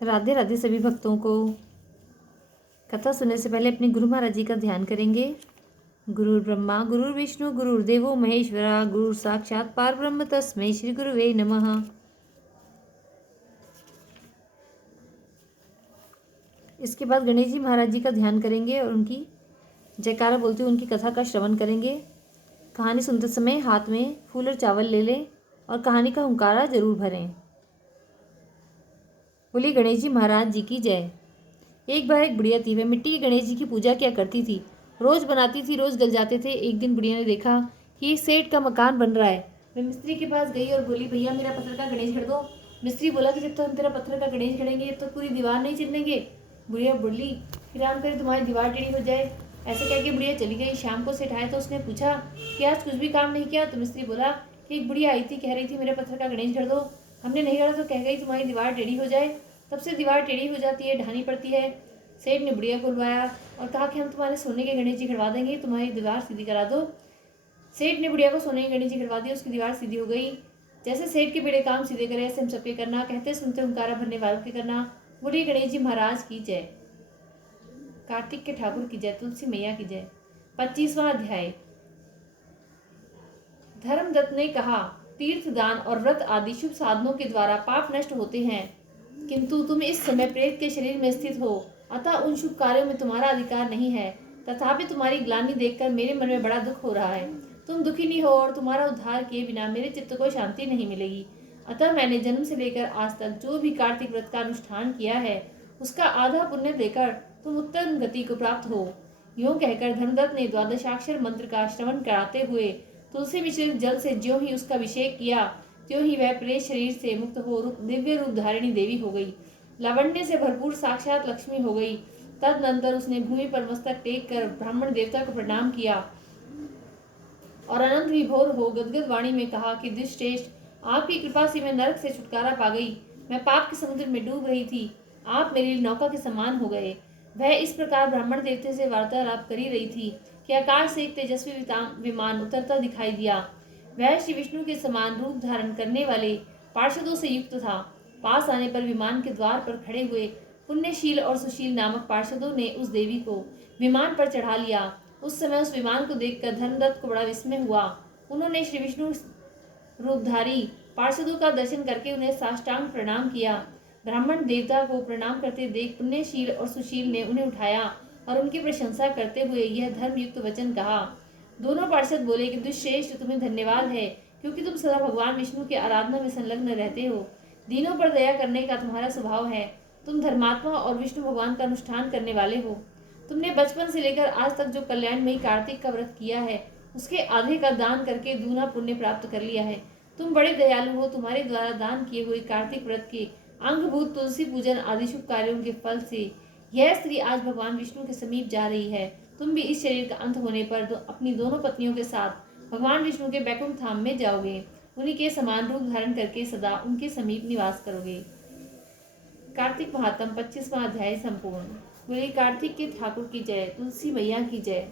राधे राधे सभी भक्तों को। कथा सुनने से पहले अपने गुरु महाराज जी का ध्यान करेंगे। गुरु ब्रह्मा गुरु विष्णु गुरुर्देवो महेश्वरा गुरु साक्षात पारब्रह्म तस्मै श्री गुरुवे नमः। इसके बाद गणेश जी महाराज जी का ध्यान करेंगे और उनकी जयकारा बोलते हुए उनकी कथा का श्रवण करेंगे। कहानी सुनते समय हाथ में फूल और चावल ले लें और कहानी का हुंकारा जरूर भरें। बोली गणेश जी महाराज जी की जय। एक बार एक बुढ़िया थी। वह मिट्टी के गणेश जी की पूजा किया करती थी। रोज बनाती थी, रोज गल जाते थे। एक दिन बुढ़िया ने देखा कि एक सेठ का मकान बन रहा है। वह मिस्त्री के पास गई और बोली, भैया मेरा पत्थर का गणेश गढ़ दो। मिस्त्री बोला कि जब तक हम तेरा पत्थर का गणेश गढ़ेंगे तो पूरी दीवार नहीं चिनेंगे। बुढ़िया बोली, फिर राम करे तुम्हारी दीवार टेढ़ी हो जाए। ऐसे कह के बुढ़िया चली गई। शाम को सेठ आए तो उसने पूछा कि आज कुछ भी काम नहीं किया। तो मिस्त्री बोला कि एक बुढ़िया आई थी, कह रही थी मेरे पत्थर का गणेश गढ़ दो। हमने नहीं गढ़ा तो कह गई तुम्हारी दीवार टेढ़ी हो जाए। तब से दीवार टेढ़ी हो जाती है, ढानी पड़ती है। सेठ ने बुढ़िया को बुलवाया और कहा कि हम तुम्हारे सोने के गणेश जी गढ़वा देंगे, तुम्हारी दीवार सीधी करा दो। सेठ ने बुढ़िया को सोने के गणेश जी गढ़वा दिए, उसकी दीवार सीधी हो गई। जैसे सेठ के बड़े काम सीधे करे ऐसे हम सबके करना, कहते सुनते हुंकारा भरने वालों के करना। बोलिए गणेश जी महाराज की जय। कार्तिक के ठाकुर की जय। तुलसी मैया की जय। 25वां अध्याय। धर्मदत्त ने कहा, तीर्थ दान और व्रत आदि शुभ साधनों के द्वारा पाप नष्ट होते हैं, किंतु तुम इस समय प्रेत के शरीर में स्थित हो, अतः उन शुभ कार्यों में तुम्हारा अधिकार नहीं है। तथापि तुम्हारी ग्लानि देखकर मेरे मन में बड़ा दुख हो रहा है। तुम दुखी नहीं हो और तुम्हारा उद्धार किए बिना मेरे चित्त को शांति नहीं मिलेगी। अतः मैंने जन्म से लेकर आज तक जो भी कार्तिक व्रत का अनुष्ठान किया है, उसका आधा पुण्य देकर तुम उत्तम गति को प्राप्त हो। यूं कहकर धर्मदत्त ने द्वादशाक्षर मंत्र का श्रवण कराते हुए तुलसी मिश्रित जल से ज्यों ही उसका अभिषेक किया, त्यों ही वह प्रेत शरीर से मुक्त हो दिव्य रूप धारिणी देवी हो गई, लावण्य से भरपूर साक्षात लक्ष्मी हो गई। तदनंतर उसने भूमि पर मस्तक टेक कर ब्राह्मण देवता को प्रणाम किया और अनंत विभोर हो गदगद वाणी में कहा कि दुष्टेष्ट, आपकी कृपा से मैं नरक से छुटकारा पा गई। मैं पाप के समुद्र में डूब रही थी, आप मेरे लिए नौका के समान हो गए। वह इस प्रकार ब्राह्मण देवते से वार्तालाप करी रही थी कि आकाश से एक तेजस्वी विमान उतरता दिखाई दिया। वह श्री विष्णु के समान रूप धारण करने वाले पार्षदों से युक्त था। पास आने पर विमान के द्वार पर खड़े हुए पुण्यशील और सुशील नामक पार्षदों ने उस देवी को विमान पर चढ़ा लिया। उस समय उस विमान को देखकर धर्मदत्त को बड़ा विस्मय हुआ। उन्होंने श्री विष्णु रूपधारी पार्षदों का दर्शन करके उन्हें साष्टांग प्रणाम किया। ब्राह्मण देवता को प्रणाम करते देख पुण्यशील और सुशील ने उन्हें उठाया और उनकी प्रशंसा करते हुए यह धर्मयुक्त वचन कहा। दोनों पार्षद बोले कि दुष्श्रेष्ठ, तुम्हें धन्यवाद है, क्योंकि तुम सदा भगवान विष्णु की आराधना में संलग्न रहते हो। दीनों पर दया करने का तुम्हारा स्वभाव है। तुम धर्मात्मा और विष्णु भगवान का अनुष्ठान करने वाले हो। तुमने बचपन से लेकर आज तक जो कल्याणमयी कार्तिक का व्रत किया है, उसके आधे का दान करके दूना पुण्य प्राप्त कर लिया है। तुम बड़े दयालु हो। तुम्हारे द्वारा दान किए हुए कार्तिक व्रत के अंगभूत तुलसी पूजन आदि शुभ कार्यों के फल से यह स्त्री आज भगवान विष्णु के समीप जा रही है। तुम भी इस शरीर का अंत होने पर अपनी दोनों पत्नियों के साथ भगवान विष्णु के बैकुंठ धाम में जाओगे। उन्हीं के समान रूप धारण करके सदा उनके समीप निवास करोगे। कार्तिक महात्म 25वां अध्याय संपूर्ण। बोले कार्तिक के ठाकुर की जय। तुलसी मैया की जय।